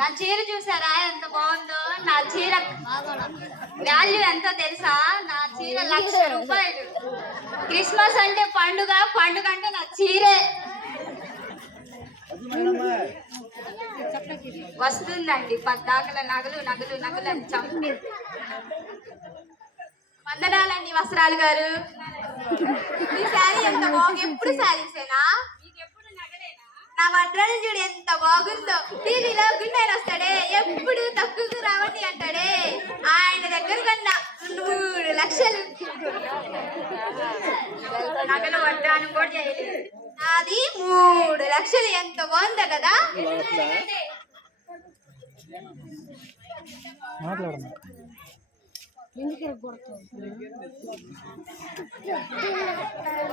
నా చీర చూసారా ఎంత బాగుందో? నా చీర వాల్యూ ఎంతో తెలుసా? నా చీర ₹1,00,000. క్రిస్మస్ అంటే పండుగ, పండుగ అంటే నా చీరే. వస్తుందండి పద్దాకల నగలు నగలు నగలు అని చంపి. వందనాలండి వస్త్రాలు గారు. ఈ శారీ ఎంత బాగుంది. ఎప్పుడు శారీసేనా? నా వడ్రాలు చూడు ఎంత బాగుందో. టీవీలో గుండెలు వస్తాడే, ఎప్పుడు తక్కువకు రావండి అంటాడే. ఆయన దగ్గర కన్నా 3 లక్షలు నగలు వడ్రాను కూడా చేయలేదు. నాది 3 లక్షలు. ఎంత బాగుందో కదా.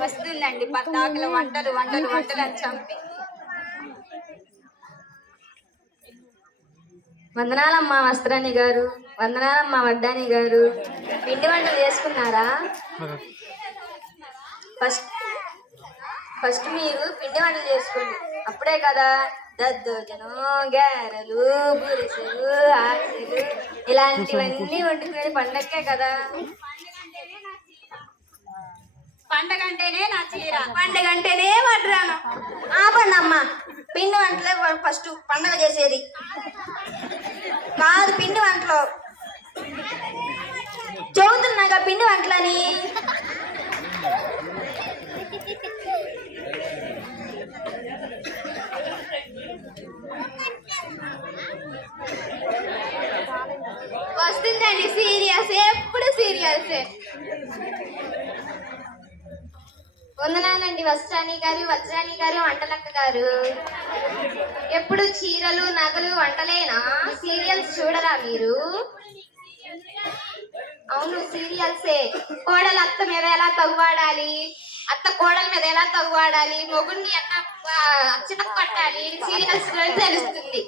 వస్తుందండి పద్దాకల వంటలు వంటలు వంటలు అని చంపి. వందనాలమ్మా వస్త్రాణి గారు, వందనాలమ్మా వడ్డాని గారు. పిండి వంటలు చేసుకున్నారా? ఫస్ట్ మీరు పిండి వంటలు చేసుకోండి. అప్పుడే కదా దద్దోజనం, గారెలు, బూరెలు, ఆకులు ఇలాంటివన్నీ వండుకునేది పండగకే కదా. పండగ అంటేనే నా చీర, పండగ అంటేనే వడ్రాను. ఆపండి అమ్మా, పిండి వంటలే ఫస్ట్ పండగ చేసేది కాదు. పిండి వంటలు చదువుతున్నాగా పిండి వంటలని. వస్తుందండి సీరియల్స్, ఎప్పుడు సీరియల్సే. వందనాలండి వస్త్రాణి గారు, వజ్రాణి గారు, వంటలక్క గారు. ఎప్పుడు చీరలు నగలు వంటలేనా? సీరియల్స్ చూడరా మీరు? అవును సీరియల్సే. కోడలు అత్త మీద ఎలా తగువాడాలి, అత్త కోడల మీద ఎలా తగువాడాలి, మొగుడిని ఎట్లా చిన్న కొట్టాలి, సీరియల్స్ తెలుస్తుంది.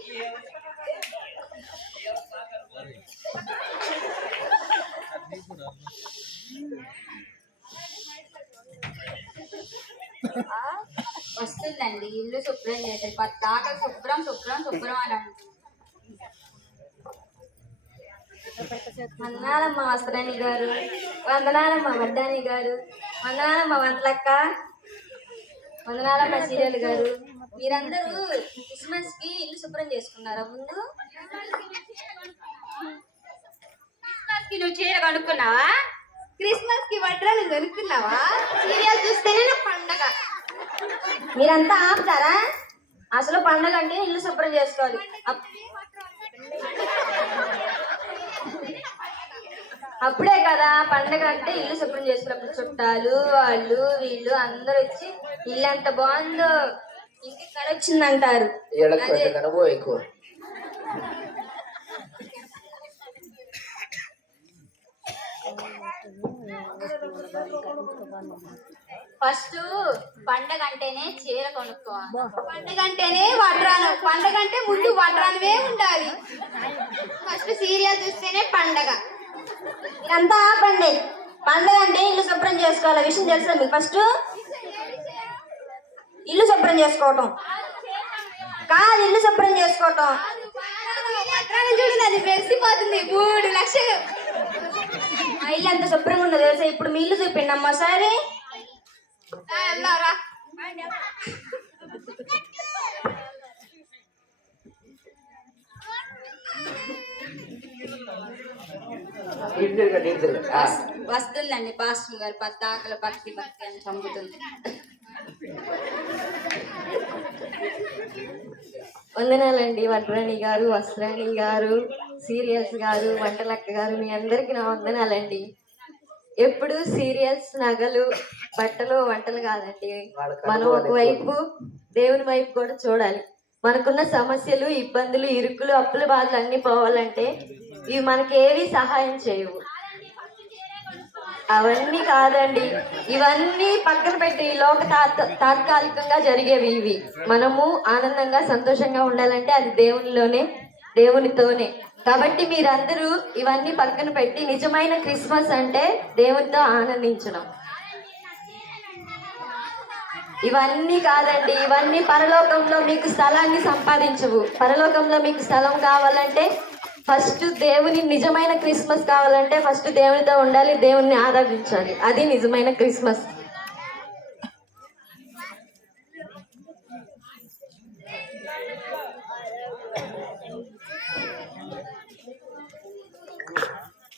వస్తుందండి ఇల్లు శుభ్రం చేసేది. పద్దాక శుభ్రం శుభ్రం శుభ్రం అని అంటుంది. వందనాలమ్మ వస్త్రాణి గారు, వందనాలమ్మ వడ్డాని గారు, వందనాలమ్మ వంటలక్క, వందనాలమ్మ సీరియల్ గారు. మీరందరూ క్రిస్మస్ కి ఇల్లు శుభ్రం చేసుకున్నారా? ముందు క్రిస్మస్ కి నువ్వు చీర కొనుక్కున్నావా? క్రిస్మస్ కి వడ్రాలు కొనుక్కున్నావా? సీరియల్ చూస్తేనే నా పండగ. మీరంతా ఆపుతారా? అసలు పండగ అంటే ఇల్లు శుభ్రం చేసుకోవాలి. అప్పుడే కదా పండగ అంటే ఇల్లు శుభ్రం చేసుకున్నప్పుడు చుట్టాలు వాళ్ళు వీళ్ళు అందరూ వచ్చి ఇల్లు ఎంత బాగుందో, ఇంటికి కళ వచ్చిందంటారు. ఫస్ట్ పండగ అంటేనే చీర కొనుక్కోవాలి, పండగ అంటేనే వడ్రాను, పండగ అంటే ముందు వడ్రానువే ఉండాలి. ఫస్ట్ సీరియల్ చూస్తేనే పండగ. ఇదంతా ఆపండి. పండగ అంటే ఇల్లు శుభ్రం చేసుకోవాలి. విషయం తెలుసా మీకు? ఫస్ట్ ఇల్లు శుభ్రం చేసుకోవటం కాదు, ఇల్లు శుభ్రం చేసుకోవటం. చూడండి అది వెలిసిపోతుంది. 3 లక్షలు. మా ఇల్లు ఎంత శుభ్రంగా ఉందో తెలుసా? ఇప్పుడు మీ ఇల్లు చూపిండి అమ్మ సరే. వస్తుందండి పాస్టర్ గారు పద్దాకల భక్తి భక్తి అని చంపుతుంది. వందనాలండి వడ్రాణి గారు, వస్త్రాణి గారు, సీరియల్స్ గారు, వంటలక్క గారు. మీ అందరికి నా వందనాలండి. ఎప్పుడు సీరియల్స్ నగలు బట్టలు వంటలు కాదండి, మనం ఒకవైపు దేవుని వైపు కూడా చూడాలి. మనకున్న సమస్యలు ఇబ్బందులు ఇరుకులు అప్పుల బాధలు అన్ని పోవాలంటే ఇవి మనకేవి సహాయం చేయవు. అవన్నీ కాదండి, ఇవన్నీ పక్కన పెట్టి లోక తాత్కాలికంగా జరిగేవి. ఇవి మనము ఆనందంగా సంతోషంగా ఉండాలంటే అది దేవునిలోనే దేవునితోనే. కాబట్టి మీరందరూ ఇవన్నీ పక్కన పెట్టి నిజమైన క్రిస్మస్ అంటే దేవునితో ఆనందించడం. ఇవన్నీ కాదండి, ఇవన్నీ పరలోకంలో మీకు స్థలాన్ని సంపాదించవు. పరలోకంలో మీకు స్థలం కావాలంటే ఫస్ట్ దేవుని నిజమైన క్రిస్మస్ కావాలంటే ఫస్ట్ దేవునితో ఉండాలి, దేవుణ్ణి ఆరాధించాలి. అది నిజమైన క్రిస్మస్.